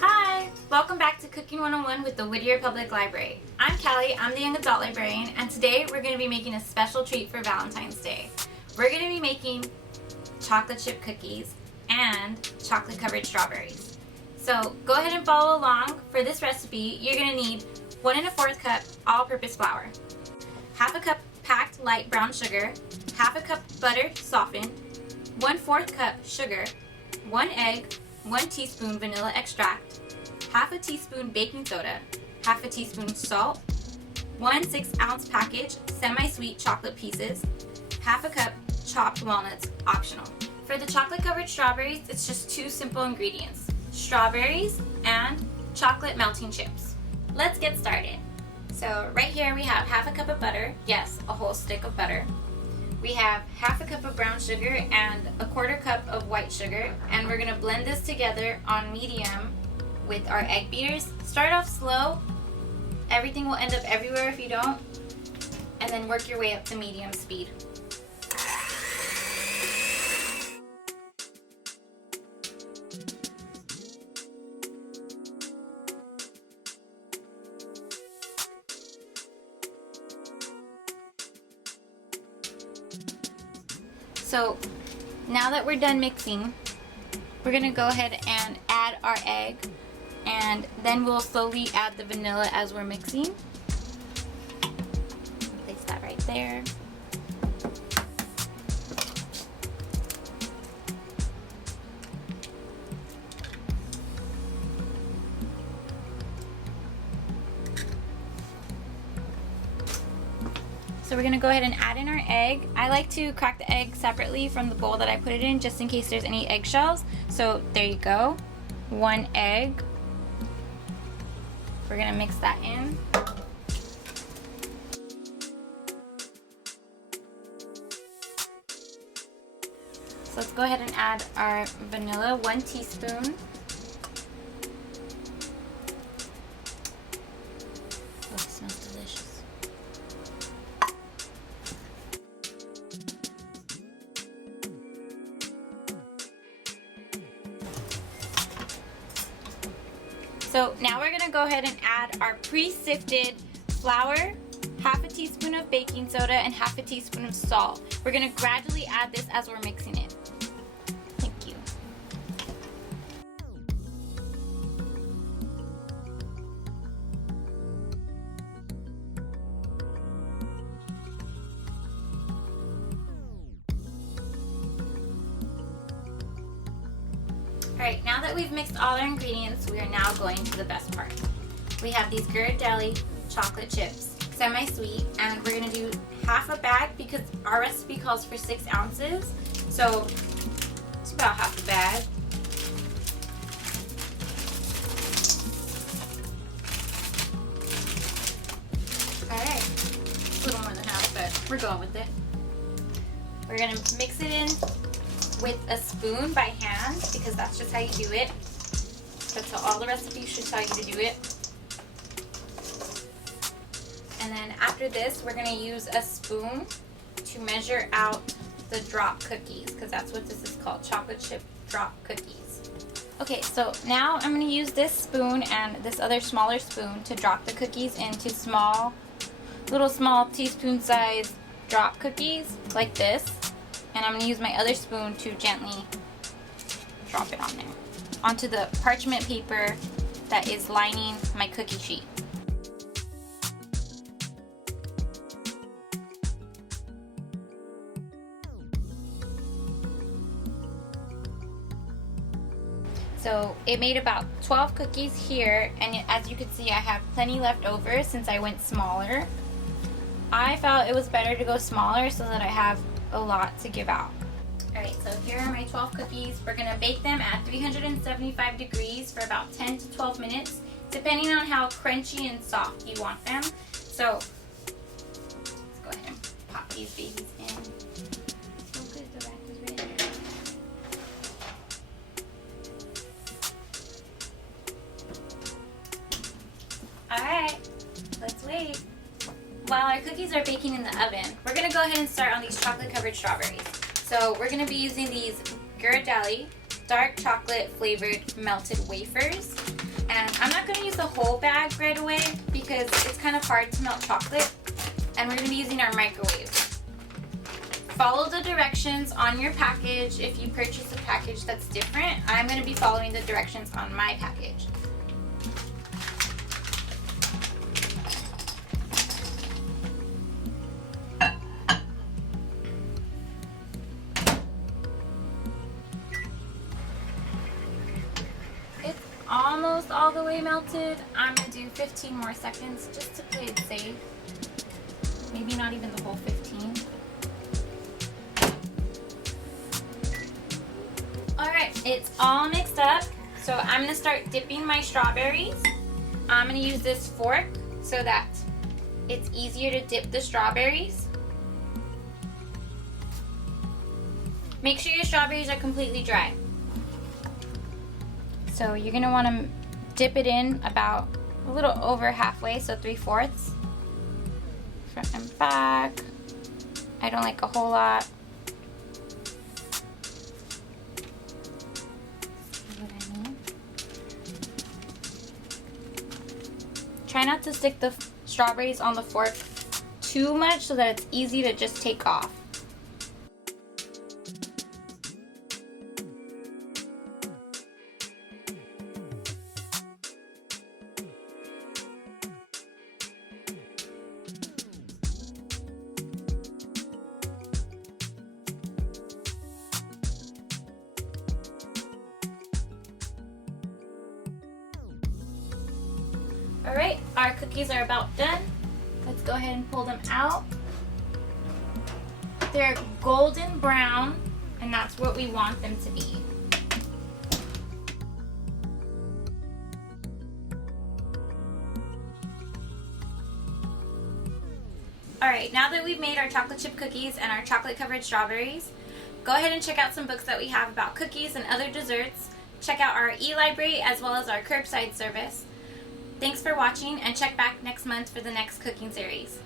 Hi! Welcome back to Cooking 101 with the Whittier Public Library. I'm Kelly, I'm the Young Adult Librarian, and today we're going to be making a special treat for Valentine's Day. We're going to be making chocolate chip cookies and chocolate covered strawberries. So go ahead and follow along. For this recipe, you're going to need 1 1/4 cup all-purpose flour, 1/2 cup packed light brown sugar, 1/2 cup butter softened, 1/4 cup sugar, 1 egg, 1 teaspoon vanilla extract, 1/2 teaspoon baking soda, 1/2 teaspoon salt, 1 6-ounce package semi-sweet chocolate pieces, 1/2 cup chopped walnuts, optional. For the chocolate covered strawberries, it's just 2 simple ingredients: strawberries and chocolate melting chips. Let's get started. So right here we have 1/2 cup of butter, yes, a whole stick of butter. We have 1/2 cup of brown sugar and 1/4 cup of white sugar, and we're gonna blend this together on medium with our egg beaters. Start off slow, everything will end up everywhere if you don't, and then work your way up to medium speed. So now that we're done mixing, we're gonna go ahead and add our egg, and then we'll slowly add the vanilla as we're mixing. Place that right there. So we're gonna go ahead and add in our egg. I like to crack the egg separately from the bowl that I put it in, just in case there's any eggshells. So there you go, 1 egg. We're gonna mix that in. So let's go ahead and add our vanilla, 1 teaspoon. Oh, it smells delicious. So now we're gonna go ahead and add our pre-sifted flour, 1/2 teaspoon of baking soda, and 1/2 teaspoon of salt. We're gonna gradually add this as we're mixing it. Thank you. Alright, now that we've mixed all our ingredients, we are now going to the best part. We have these Ghirardelli chocolate chips, semi-sweet, and we're going to do 1/2 bag because our recipe calls for 6 ounces. So it's about 1/2 bag. Alright, a little more than half, but we're going with it. We're going to mix it in with a spoon by hand, because that's just how you do it. That's how all the recipes should tell you to do it. And then after this, we're going to use a spoon to measure out the drop cookies, because that's what this is called, chocolate chip drop cookies. Okay, so now I'm going to use this spoon and this other smaller spoon to drop the cookies into little small teaspoon size drop cookies like this. And I'm going to use my other spoon to gently drop it on there, onto the parchment paper that is lining my cookie sheet. So it made about 12 cookies here, and as you can see, I have plenty left over since I went smaller. I felt it was better to go smaller so that I have a lot to give out. Alright, so here are my 12 cookies. We're going to bake them at 375 degrees for about 10 to 12 minutes, depending on how crunchy and soft you want them. So let's go ahead and pop these babies in. So good, the rack is ready. Alright, let's wait. while our cookies are baking in the oven, we're going to go ahead and start on these chocolate covered strawberries. So we're going to be using these Ghirardelli dark chocolate flavored melted wafers. And I'm not going to use the whole bag right away because it's kind of hard to melt chocolate. And we're going to be using our microwave. Follow the directions on your package if you purchase a package that's different. I'm going to be following the directions on my package. It's almost all the way melted. I'm going to do 15 more seconds just to play it safe. Maybe not even the whole 15. Alright, it's all mixed up. So I'm going to start dipping my strawberries. I'm going to use this fork so that it's easier to dip the strawberries. Make sure your strawberries are completely dry. So you're going to want to dip it in about a little over halfway, so 3/4. Front and back. I don't like a whole lot. See what I mean? Try not to stick the strawberries on the fork too much so that it's easy to just take off. Alright, our cookies are about done. Let's go ahead and pull them out. They're golden brown, and that's what we want them to be. Alright, now that we've made our chocolate chip cookies and our chocolate covered strawberries, go ahead and check out some books that we have about cookies and other desserts. Check out our e-library as well as our curbside service. Thanks for watching, and check back next month for the next cooking series.